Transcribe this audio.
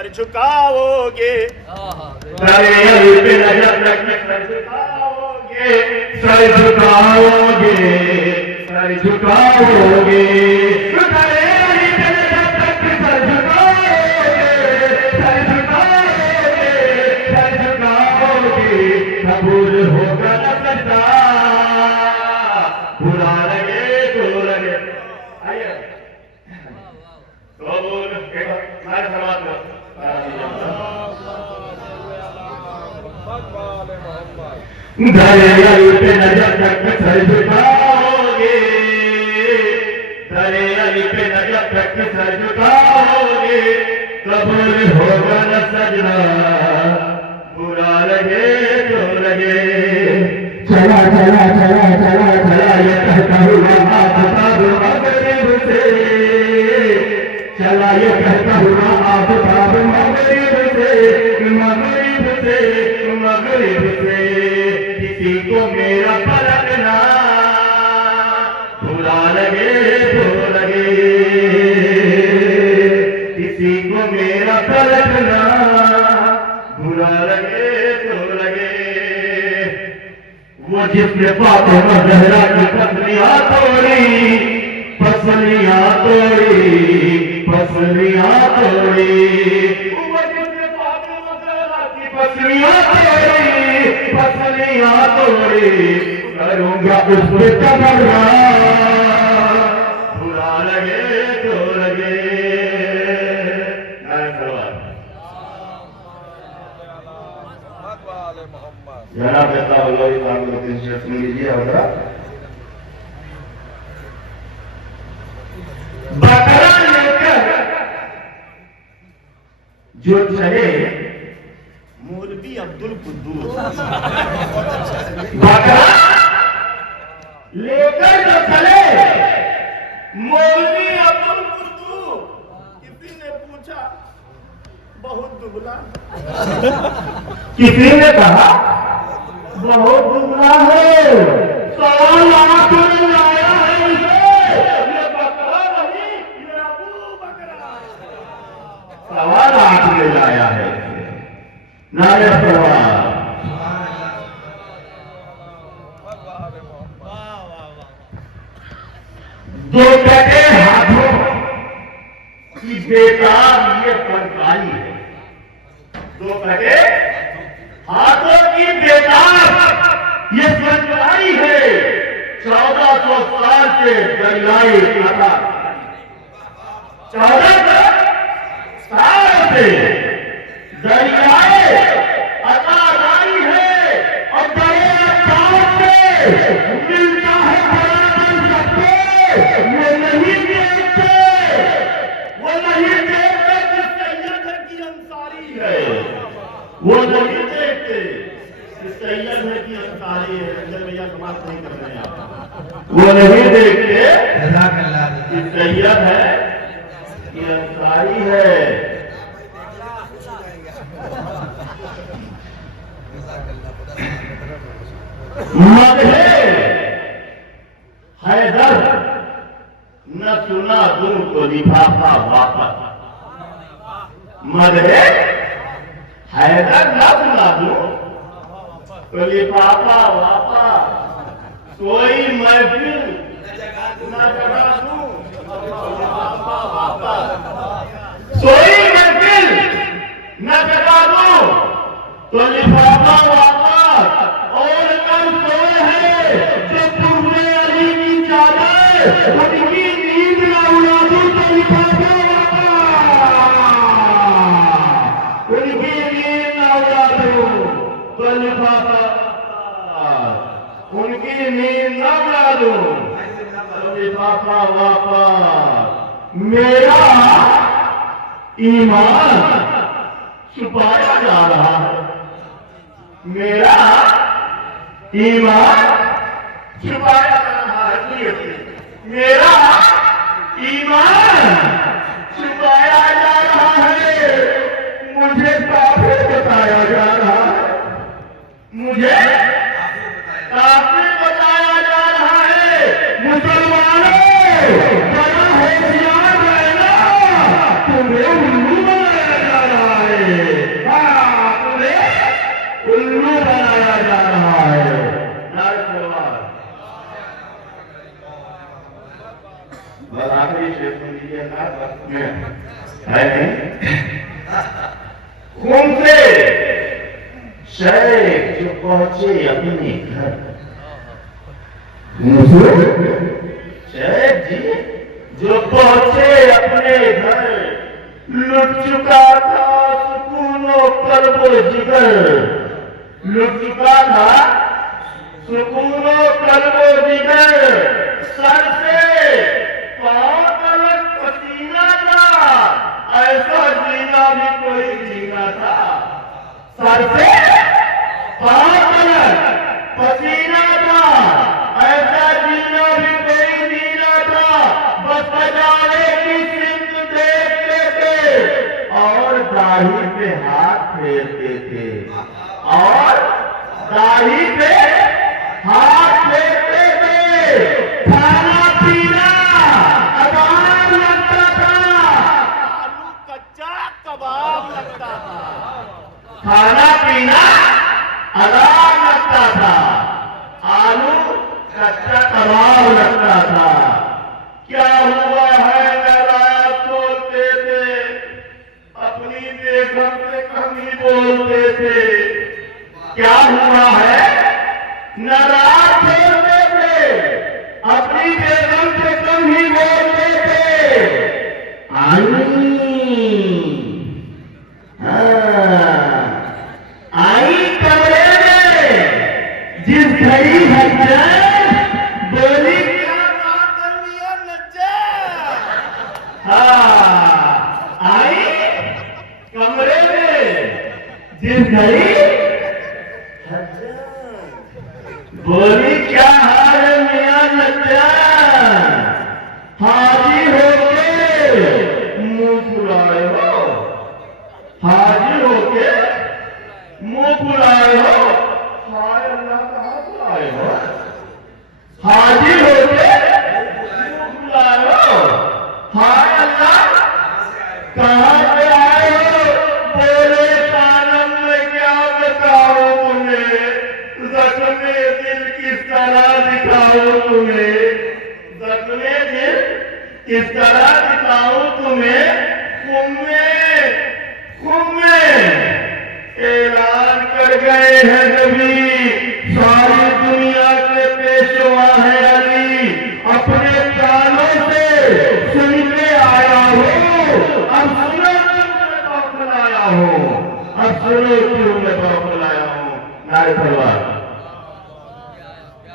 Sir झुकाओगे, तेरे अली पे नजर रख के सर झुकाओगे, सर झुकाओगे, सर झुकाओगे, तेरे अली पे नजर रख के सर झुकाओगे, सर झुकाओगे, सर झुकाओगे, कबूल होगा न सजदा, बुरा लगे तो लगे। आइए कबूल मैं समाप्त दरियाई पे नजर रख सर झुकाओगे, दरियाई पे नजर रख सर झुकाओगे, कबूल होगा न सजना, बुरा लगे तो लगे। चला चला चला चला चला ये कहता हुआ आफताब मगरिब से, चला ये कहता हुआ आफताब मगरिब से, मगरिब से, मगरिब से, किसी को मेरा पलटना बुरा लगे तो लगे, किसी को मेरा पलटना बुरा लगे तो लगे। वो जिसने फातिमा ज़हरा की पसलियां तोड़ी, पसलियां तोड़ी, पसलियां तोड़ी, वो जिसने फातिमा ज़हरा की पसलियां तोड़ी, पसलियां तोड़ी, करूंगा उस पे तमन्ना बुरा लगे तो लगे। जरा कहता सुन लीजिए हजरा, बकरा लेकर जो चले मौलवी अब्दुल कुद्दूस, बकरा लेकर जो चले मौलवी अब्दुल कुद्दूस। किसी ने पूछा बहुत दुबला, किसी ने कहा बहुत दुबला है, 100 लाख में लाया है इसे, ये बकरा नहीं, ये अबू बकरा। 1.25 लाख में लाया है इसे। नारे सवाल दो कटे हाथों की बेकार ये फनकारी है, दो कटे हाथों की बेकार ये फनकारी है। 1400 साल से दरियाई अता, 1400 साल से दरियाए अताकारी है, और दरिया गांव से मिलता है बराबर सबको, वो नहीं देखते, वो नहीं देखते कि सैयद है कि अंसारी है, वो नहीं देखते कि सैयद है कि अंसारी है। रंजन भैया समाप्त नहीं कर रहे हैं आप, वो नहीं देखते कि सैयद है कि अंसारी है। मदहे हैदर न सुना दूं तो लिफाफा वापस, मदहे हैदर न सुना दूं तो लिफाफा वापस, कोई महफिल न जगा दूं लिफाफा वापस, कोई महफिल न जगा दूं तो लिफाफा वापस, और कल सोए हैं जो तुमने अली की चादर, उनकी नींद न उड़ा दूं तो लिफाफा वापस, उनकी नींद न उड़ा दूं तो लिफाफा, उनकी नींद न उड़ा दूं तो लिफाफा वापस। मेरा ईमान छुपाया जा रहा है, मेरा ईमान छुपाया जा रहा है, मेरा ईमान छुपाया जा रहा है, मुझे काफिर बताया जा रहा है, मुझे काफिर बताया जा रहा है। मुसलमानों बड़ा होशियार रहना, तुम्हें हिंदू बनाया जा रहा है। है नहीं खून से शेख जो पहुंचे अपने घर, शेख जी जो पहुंचे अपने घर, लुट चुका था सुकूनो कल्बो जिगर, लुट चुका था सुकूनो कल्बो जिगर, सर से पांव तक पसीना था, ऐसा जीना भी कोई जीना था, सर से पांव तक पसीना था, ऐसा जीना भी कोई जीना था, बस बजाने की सिमत देखते थे और दाढ़ी पे हाथ फेरते थे, और दाढ़ी पे हाथ फेरते थे, खाना पीना आसान लगता था, आलू कच्चा कबाब लगता था, खाना पीना आसान लगता था, आलू कच्चा कबाब लगता था। क्या हुआ है नाराज बोलते थे, अपनी बेगम से कम ही बोलते थे, क्या हुआ है नाराज बोलते थे, अपनी बेगम से कम ही बोलते थे। आई आई कमरे में जिस घड़ी हजर बोली, क्या बात है मियां नज्जार? आई कमरे में जिस घड़ी बोली, क्या हाल है मियां नज्जार, हाजिर होके मुंह फुलाए हो, हाजिर होके मुंह फुलाए हो, हाय अल्लाह कहाँ फुलाए हो, हाजिर होके मुंह फुलाए हो, हाय अल्लाह कहाँ पे आए हो, बोले कानम में क्या बताओ तुम्हें, जख्मे दिल किस तरह दिखाऊं तुम्हें, जख्मे दिल किस तरह दिखाऊं तुम्हें, खुम्मे ऐलान कर गए हैं नबी, सारी दुनिया के पेशवा है अली, अपने कानों से सुन के आया हो, अब सुनो क्यों मैं बौखलाया हूं, अब सुनो क्यों मैं बौखलाया हूं। नारे तलवार।